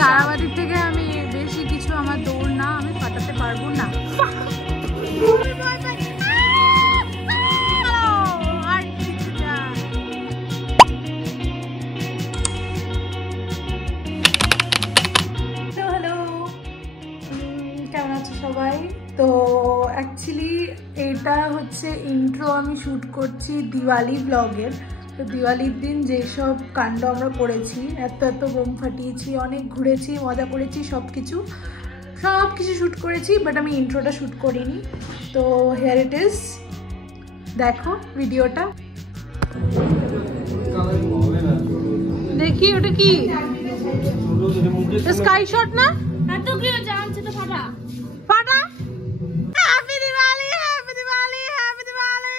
তারাবাড়ি থেকে আমি বেশি কিছু আমার দৌড় না, আমি ফাটাতে পারবো না। কেমন আছো সবাই? তো অ্যাকচুয়ালি এটা হচ্ছে ইন্ট্রো আমি শ্যুট করছি দিওয়ালি ব্লগের। তো দিওয়ালির দিন যেসব কাণ্ড আমরা করেছি, এত বোম ফাটিয়েছি, অনেক ঘুরেছি, মজা করেছি, সব কিছু শ্যুট করেছি, বাট আমি ইন্ট্রোটা শ্যুট করিনি। তো হেয়ার ইট ইজ, দেখো ভিডিওটা। দেখি ওটা কি স্কাই শট না? ফাটা happy Diwali, happy Diwali, happy Diwali.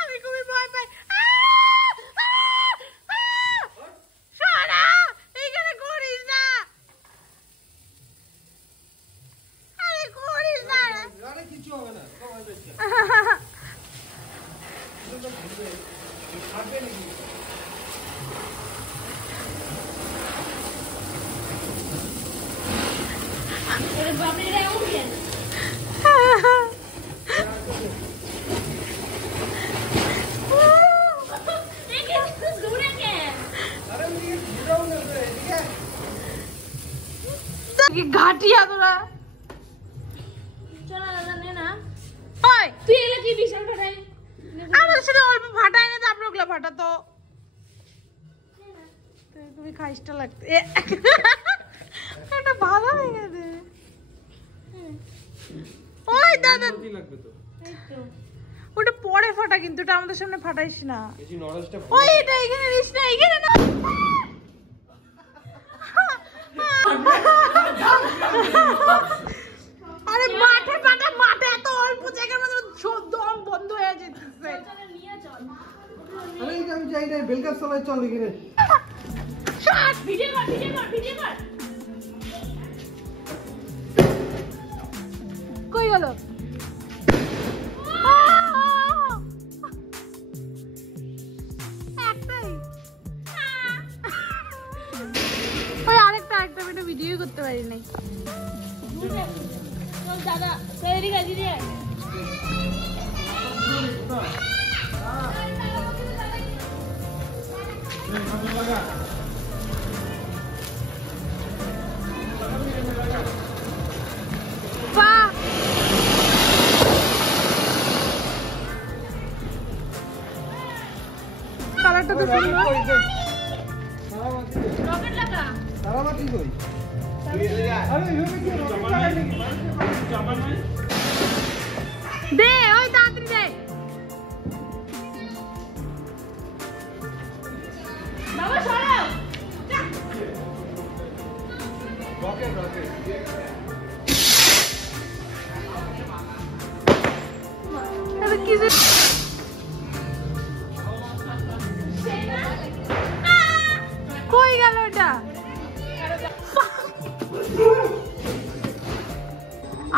আমি খুবই ভয় পাই। এইখানে করিস না, আরে করিস না, কিছু হবে না। ঘাটিয়া তোরা আমাদের সাথে অল্প ফাটাই না, তারপরে ওগুলো ফাটাতো। তুমি খাইসটা লাগতে এটা ভালো হয়ে গেছে। ওই দাদা ওটা পরে ফাটা, কিন্তু এটা আমাদের সামনে ফাটাইস না। ওই এটা এখানে দিস না, এখানে না। আরে মাঠে ফাটা, মাঠে এত অল্প জায়গার মধ্যে দম বন্ধ হয়ে যেতেছে। আরে আমি যাই না, বেলগাছ চলে চল এখানে। শট ভিডিও কর। কই গেল? একটাই। ওই আরেকটা আমি ভিডিও করতে পারি নাই। দাদা এদিকে দিদি কালারটা তো সুন্দর। রকেট লাগা তারাবাতি কই? দে ওই তাড়াতাড়ি দে বাবা, সরাও। কই গেল ওটা?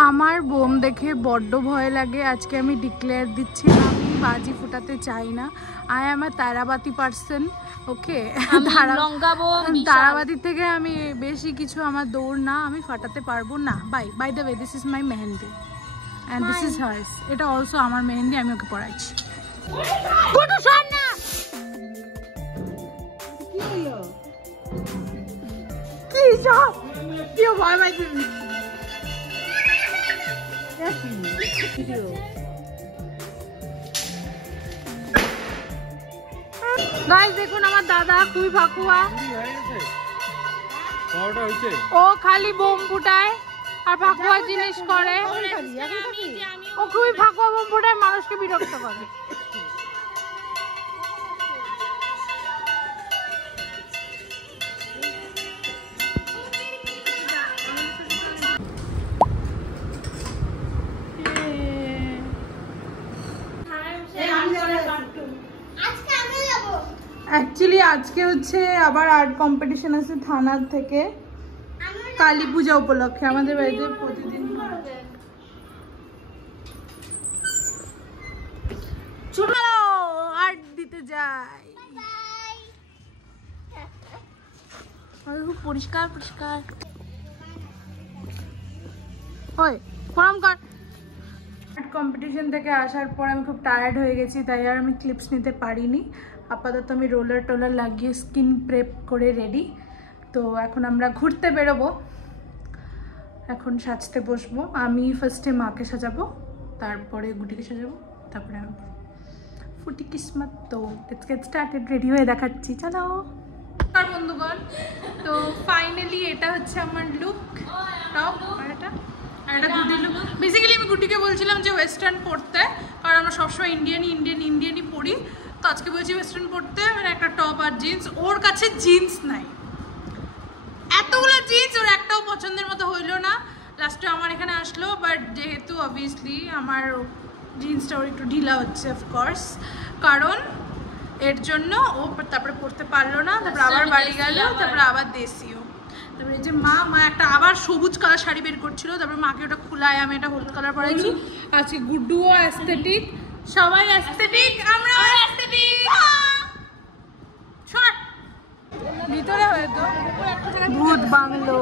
আমার বোম দেখে বড্ড ভয় লাগে। আজকে আমি ডিক্লেয়ার দিচ্ছি, আমি বাজি ফুটাতে চাই না। আই এম আ তারাবাতি পার্সন, ওকে? তারাবাতি থেকে আমি বেশি কিছু আমার দৌড় না, আমি ফাটাতে পারবো না। By the way, this is my mehndi and this is hers. এটা অলসো আমার মেহেন্দি, আমি ওকে পড়াইছি। কি সব কেউ ভয় পাইছে? গাইস দেখুন, আমার দাদা খুবই ফাকুয়া। ও খালি বোম ফুটায় আর ফাকুয়া জিনিস করে। ও খুবই ফাকুয়া বোম ফুটায়, মানুষকে বিরক্ত করে। অ্যাকচুয়ালি আজকে হচ্ছে আবার আর্ট কম্পিটিশন আছে থানার থেকে, কালী পূজা উপলক্ষে। আমাদের বাড়িতে প্রতিদিন আর্ট দিতে যাই। পরিষ্কার পরিষ্কার আর্ট কম্পিটিশন থেকে আসার পর আমি খুব টায়ার্ড হয়ে গেছি, তাই আর আমি ক্লিপস নিতে পারিনি। আপাতত আমি রোলার টোলার লাগিয়ে স্কিন প্রেপ করে রেডি। তো এখন আমরা ঘুরতে বেরোবো, এখন সাজতে বসবো। আমি ফার্স্টে মাকে সাজাবো, তারপরে গুটিকে সাজাবো, তারপরে আমি ফুটি কিসমত। তো লেটস গেট স্টার্টেড, রেডি হয়ে দেখাচ্ছি, চলো। আর বন্ধুগণ, তো ফাইনালি এটা হচ্ছে আমার লুক, টপ আর এটা গুটি লুক। বেসিক্যালি আমি গুটিকে বলছিলাম যে ওয়েস্টার্ন পরতে, কারণ আমরা সবসময় ইন্ডিয়ানই পরি। তো আজকে বলছি ওয়েস্টার্ন পরতে, মানে একটা টপ আর জিন্স। ওর কাছে জিন্স নাই, এতগুলো জিন্স, ওর একটাও পছন্দের মতো হইলো না। লাস্টে আমার এখানে আসলো, বাট যেহেতু অবভিয়াসলি আমার জিন্সটা ওর একটু ঢিলা হচ্ছে অফকোর্স, কারণ এর জন্য ও তারপরে পরতে পারলো না। তারপরে আবার বাড়ি গেল, তারপরে আবার দেশিও। তারপরে যে মা একটা আবার সবুজ কালার শাড়ি বের করছিল, তারপরে মাকে ওটা খুলায় আমি একটা হলুদ কালার পরেছি। আজকে গুড্ডুও অ্যাস্থেটিক, সবাই অ্যাস্থেটিক, আমরা অ্যাস্থেটিক। শর্ট ভিতরে হয়তো ভূত বাংলো।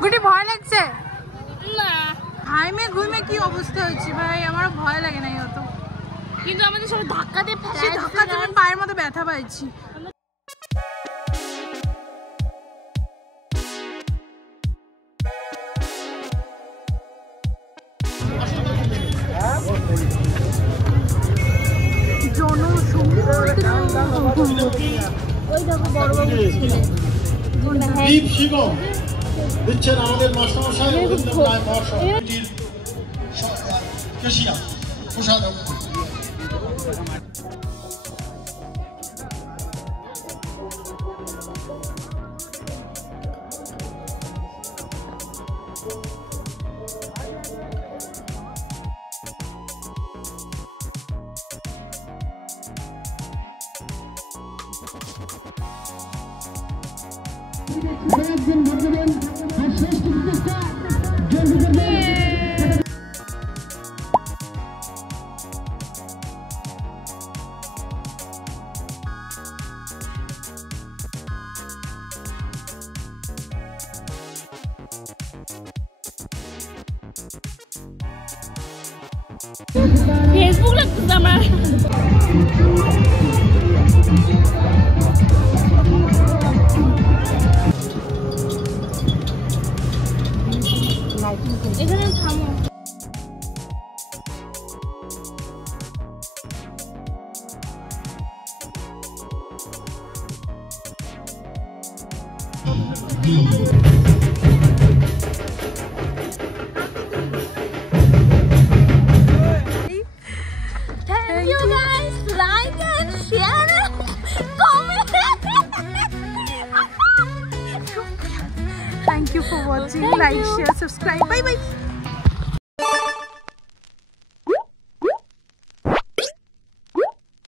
গুটি ভয় লাগছে না? হাইমে ঘুমে কি অবস্থা হচ্ছে ভাই, আমার ভয় লাগে নাই অত, কিন্তু আমাদের সব ধাক্কা দিয়ে আমি পায়ের মধ্যে ব্যথা পাইছি। দিচ্ছেন আমাদের মাস্টারমশাই রবীন্দ্র রায় মহাশয়, প্রসাদক। ফেসবুক লাগতেছে আমার। এখানে থামো। Thank you guys, like and share and comment. Thank you for watching, like, share, subscribe, bye bye.